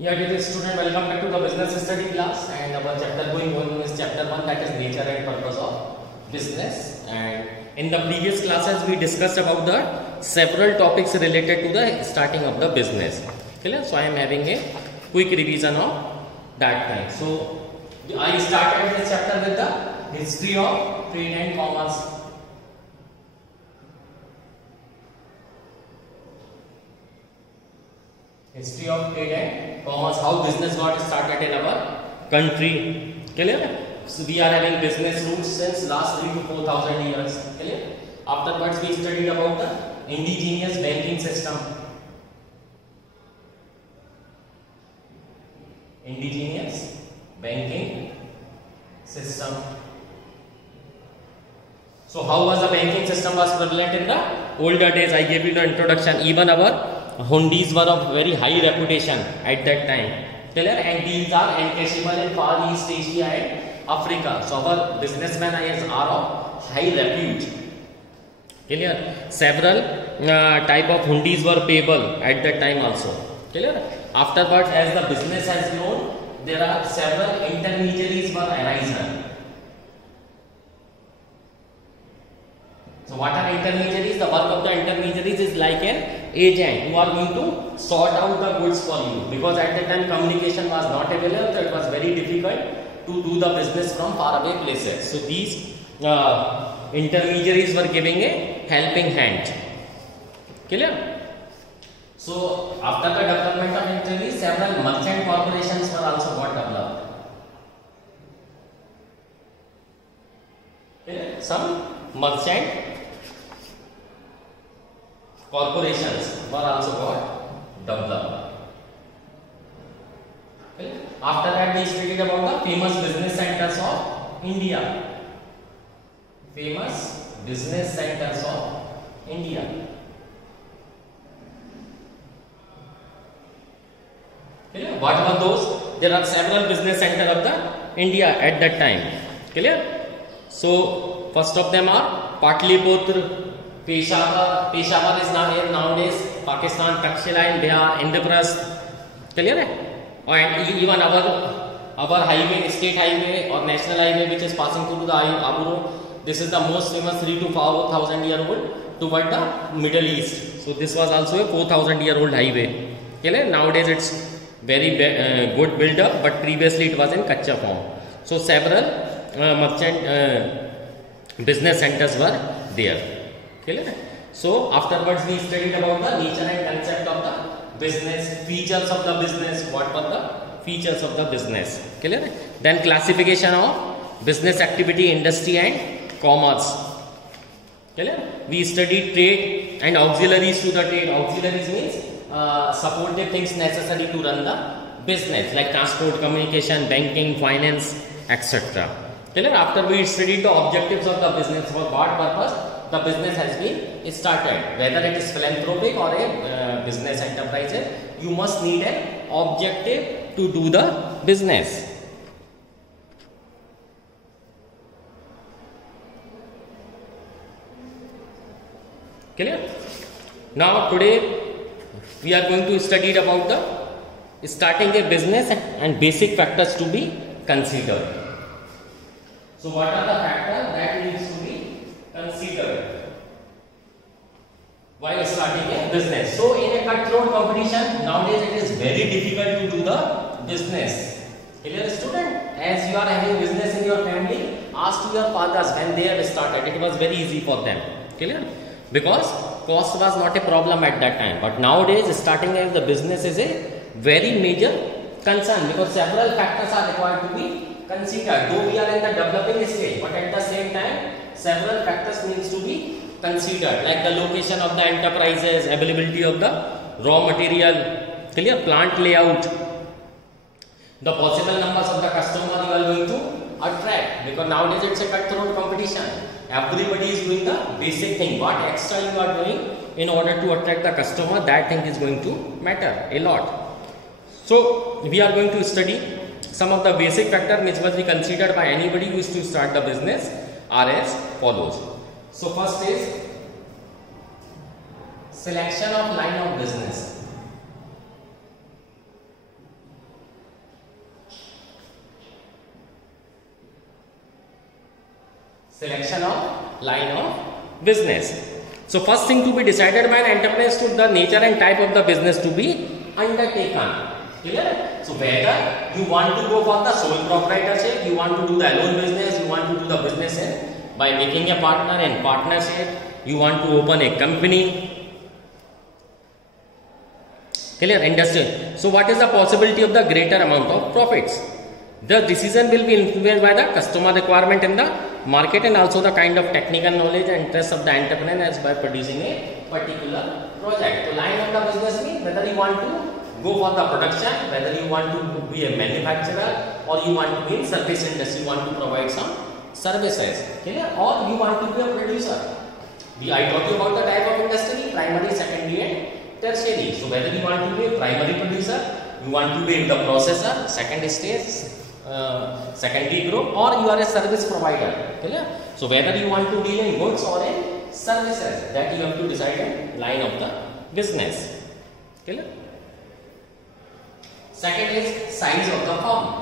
Yeah, dear student, welcome back to the business study class, and our chapter going on is chapter 1, that is nature and purpose of business. And in the previous classes we discussed about the several topics related to the starting of the business. Clear? So I am having a quick revision of that time. So I started this chapter with the history of trade and commerce. History of trade and commerce, how business got started in our country. Clear? So we are having business roots since last 3 to 4,000 years. Clear? Afterwards we studied about the indigenous banking system. Indigenous banking system. So how was the banking system was prevalent in the older days? I gave you the introduction. Even our hundis were of very high reputation at that time. Clear? And these are encashable in Far East Asia and Africa. So our businessmen are of high repute. Clear? Several type of hundis were payable at that time also. Clear? Afterwards, as the business has grown, there are several intermediaries were arisen. So what are intermediaries? The work of the intermediaries is like an agent who are going to sort out the goods for you, because at that time communication was not available, so it was very difficult to do the business from far away places. So these intermediaries were giving a helping hand. Clear? So after the development of intermediaries, several merchant corporations were also got developed. Clear? Some merchant corporations were also got developed. Okay. After that we studied about the famous business centers of India. Famous business centers of India. Clear? What were those? There are several business centers of the India at that time. Clear? So first of them are Patliputra, Peshawar is nowadays Pakistan, Takshila, Bihar, Indraprasth. Clear? And even our highway, state highway or national highway which is passing through the Abu Road, this is the most famous 3 to 4,000 year old toward the Middle East. So this was also a 4,000 year old highway. Clear? Nowadays it's very good build up, but previously it was in Kacha form. So several merchant business centers were there. Clear? So afterwards we studied about the nature and concept of the business, features of the business. What were the features of the business? Clear? Then classification of business activity, industry and commerce. Clear? We studied trade and auxiliaries to the trade. Auxiliaries means supportive things necessary to run the business, like transport, communication, banking, finance, etc. Clear? After we studied the objectives of the business, for what purpose the business has been started, whether it is philanthropic or a business enterprise, you must need an objective to do the business. Clear? Now today we are going to study about the starting a business and basic factors to be considered. So what are the factors that needs to be considered while starting a business? So in a cutthroat competition nowadays it is very difficult to do the business. Clear, student? As you are having business in your family, ask to your fathers when they have started. It was very easy for them. Clear? Because cost was not a problem at that time. But nowadays starting the business is a very major concern, because several factors are required to be considered. Though we are in the developing stage, but at the same time several factors needs to be considered, like the location of the enterprises, availability of the raw material, clear, plant layout, the possible numbers of the customer you are going to attract, because nowadays it's a cutthroat competition. Everybody is doing the basic thing. What extra you are doing in order to attract the customer, that thing is going to matter a lot. So we are going to study some of the basic factors which must be considered by anybody who is to start the business are as follows. So first is selection of line of business. Selection of line of business. So first thing to be decided by an entrepreneur is to the nature and type of the business to be undertaken. Clear? So whether you want to go for the sole proprietorship, you want to do the alone business, you want to do the business by making a partner and partnership, you want to open a company. Clear? Industrial. So what is the possibility of the greater amount of profits? The decision will be influenced by the customer requirement in the market and also the kind of technical knowledge and interest of the entrepreneur as by producing a particular project. So line of the business means whether you want to go for the production, whether you want to be a manufacturer or you want to be in service industry, you want to provide some services, clear? Or you want to be a producer. I talked about the type of industry, primary, secondary and tertiary. So whether you want to be a primary producer, you want to be in the processor, second stage, secondary group, or you are a service provider, clear? So whether you want to deal in goods or in services, that you have to decide in line of the business, clear? Second is size of the firm.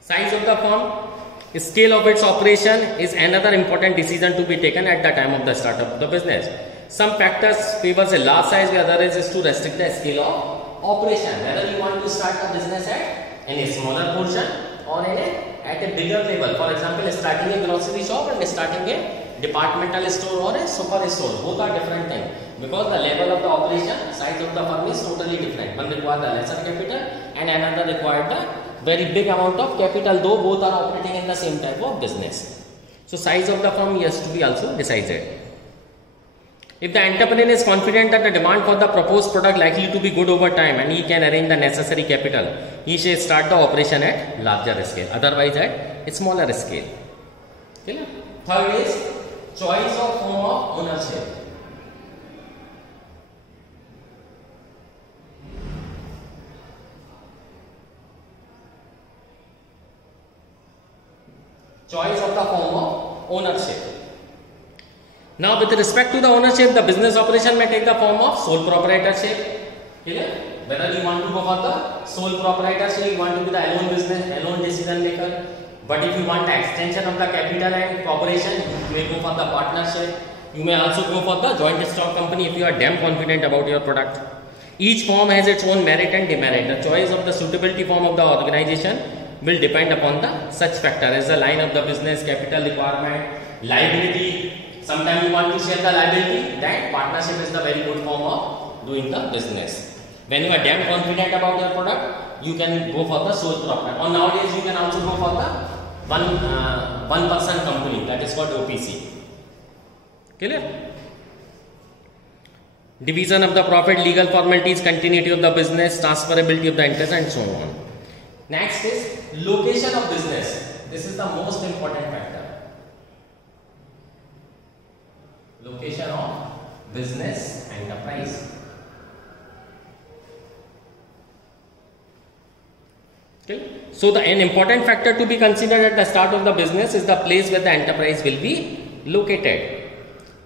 Size of the firm, scale of its operation is another important decision to be taken at the time of the start of the business. Some factors favors a large size, the other is to restrict the scale of operation. Whether you want to start a business in a smaller portion or at a bigger level. For example, starting a grocery shop and starting a departmental store or a super store. Both are different things because the level of the operation, size of the firm is totally different. One requires the lesser capital and another requires the very big amount of capital, though both are operating in the same type of business. So size of the firm has to be also decided. If the entrepreneur is confident that the demand for the proposed product likely to be good over time and he can arrange the necessary capital, he should start the operation at larger scale, otherwise at a smaller scale. Okay? Third is choice of form of ownership. Choice of the form of ownership. Now with respect to the ownership, the business operation may take the form of sole proprietorship. Clear? Whether you want to go for the sole proprietorship, you want to be the alone business, alone decision maker. But if you want the extension of the capital and cooperation, you may go for the partnership. You may also go for the joint stock company if you are damn confident about your product. Each form has its own merit and demerit. The choice of the suitability form of the organization will depend upon the such factor as the line of the business, capital requirement, liability. Sometimes you want to share the liability, then partnership is the very good form of doing the business. When you are damn confident about your product, you can go for the sole proprietor. Or nowadays you can also go for the one person company, that is called OPC. Clear? Division of the profit, legal formalities, continuity of the business, transferability of the interest and so on. Next is location of business. This is the most important factor. Location of business enterprise. Okay. So an important factor to be considered at the start of the business is the place where the enterprise will be located.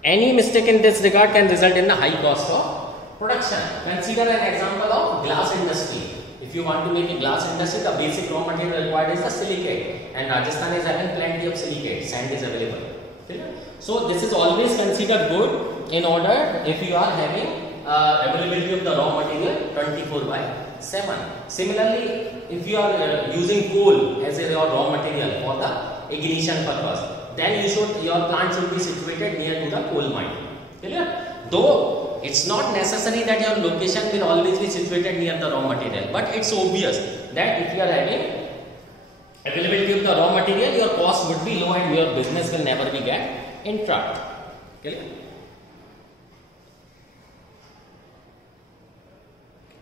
Any mistake in this regard can result in the high cost of production. Consider an example of glass industry. If you want to make a glass industry, the basic raw material required is the silicate, and Rajasthan is having plenty of silicate, sand is available. So this is always considered good in order if you are having availability of the raw material 24/7. Similarly, if you are using coal as your raw material for the ignition purpose, then your plant should be situated near to the coal mine. Clear? Though it's not necessary that your location will always be situated near the raw material, but it's obvious that if you are having availability of the raw material, your cost would be low and your business will never be get interrupted. Clear?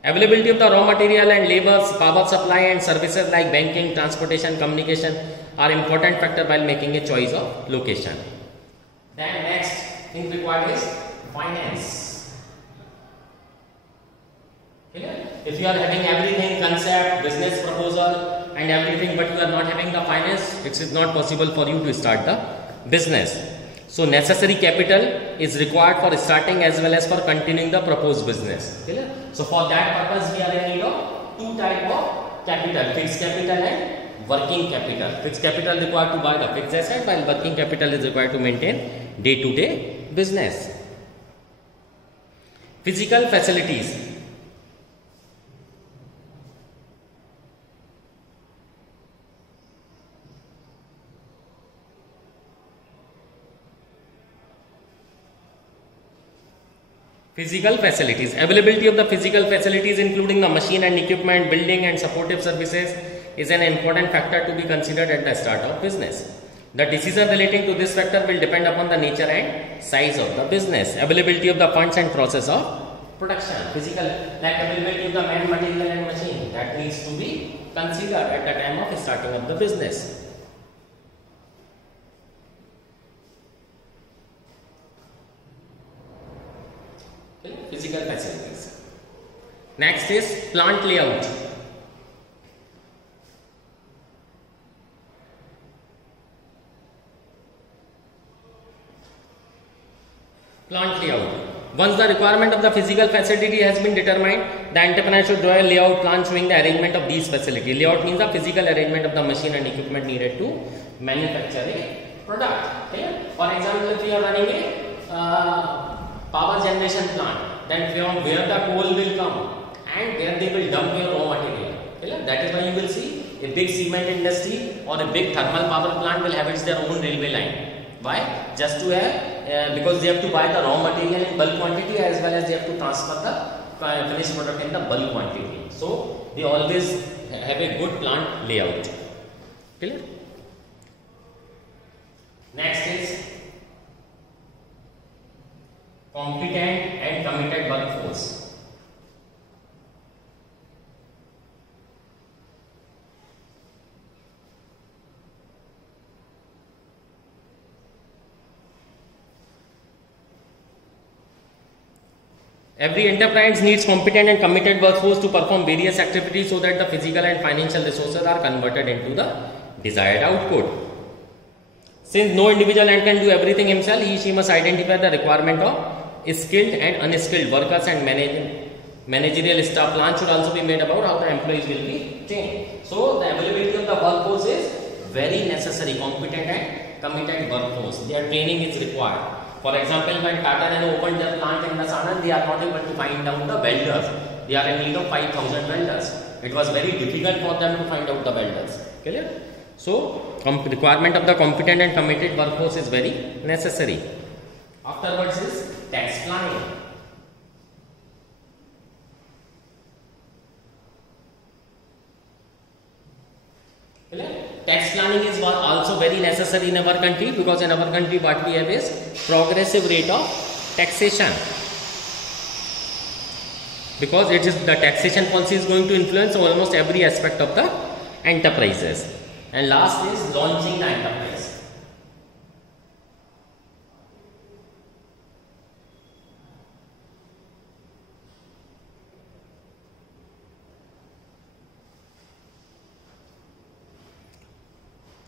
Availability of the raw material and labors, power supply and services like banking, transportation, communication are important factors while making a choice of location. Then next thing required is finance. If you are having everything, concept, business proposal and everything, but you are not having the finance, it is not possible for you to start the business. So necessary capital is required for starting as well as for continuing the proposed business. So for that purpose we are in need of two type of capital, fixed capital and working capital. Fixed capital required to buy the fixed asset, while working capital is required to maintain day-to-day business. Physical facilities. Physical facilities. Availability of the physical facilities including the machine and equipment, building and supportive services is an important factor to be considered at the start of business. The decision relating to this factor will depend upon the nature and size of the business. Availability of the funds and process of production. Physical, like availability of the man, material and machine, that needs to be considered at the time of starting of the business. Physical facilities. Next is plant layout. Plant layout. Once the requirement of the physical facility has been determined, the entrepreneur should draw a layout plan showing the arrangement of these facilities. Layout means the physical arrangement of the machine and equipment needed to manufacture a product. Okay? For example, if you are running a power generation plant, then from where the coal will come and where they will dump your raw material. Okay? That is why you will see a big cement industry or a big thermal power plant will have their own railway line. Why? Just to have, because they have to buy the raw material in bulk quantity as well as they have to transfer the finished product in the bulk quantity. So they always have a good plant layout. Clear? Next is competent and committed workforce. Every enterprise needs competent and committed workforce to perform various activities so that the physical and financial resources are converted into the desired output. Since no individual can do everything himself, she must identify the requirement of skilled and unskilled workers, and managerial staff plan should also be made about how the employees will be trained. So the availability of the workforce is very necessary. Competent and committed workforce. Their training is required. For example, when Tata Nano opened their plant in Sanand, they are not able to find out the welders. They are in need of 5,000 welders. It was very difficult for them to find out the welders. Clear? So, requirement of the competent and committed workforce is very necessary. Afterwards is tax planning. Clear? Tax planning is also very necessary in our country, because in our country what we have is progressive rate of taxation, because it is the taxation policy is going to influence almost every aspect of the enterprises. And last is launching the enterprise.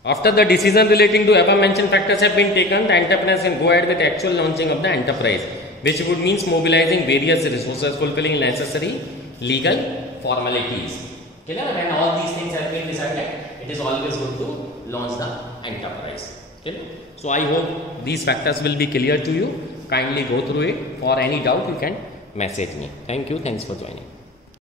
After the decision relating to above mentioned factors have been taken, the entrepreneurs can go ahead with actual launching of the enterprise, which would means mobilizing various resources, fulfilling necessary legal formalities. Okay, when all these things have been decided, it is always good to launch the enterprise. Okay? So I hope these factors will be clear to you. Kindly go through it. For any doubt, you can message me. Thank you. Thanks for joining.